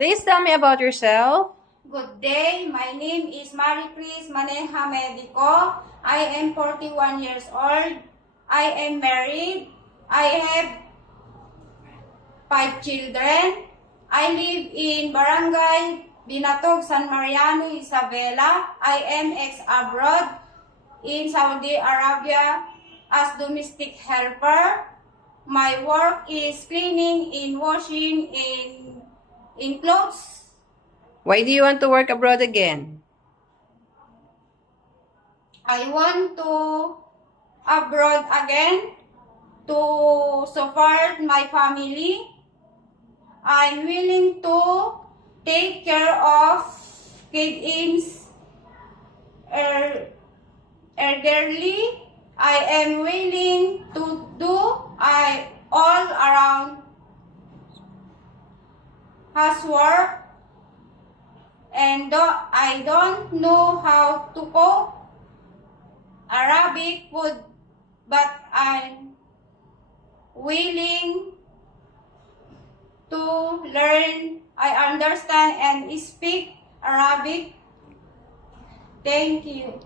Please tell me about yourself. Good day, my name is Marie Cris Maneja Medico. I am 41 years old. I am married. I have 5 children. I live in Barangay Binatog, San Mariano, Isabela. I am ex-abroad in Saudi Arabia as domestic helper. My work is cleaning, in washing, in clothes. Why do you want to work abroad again? I want to abroad again to support my family. I'm willing to take care of kids elderly. I am willing to do all around housework, and I don't know how to cook Arabic food, but I'm willing to learn. I understand and speak Arabic. Thank you.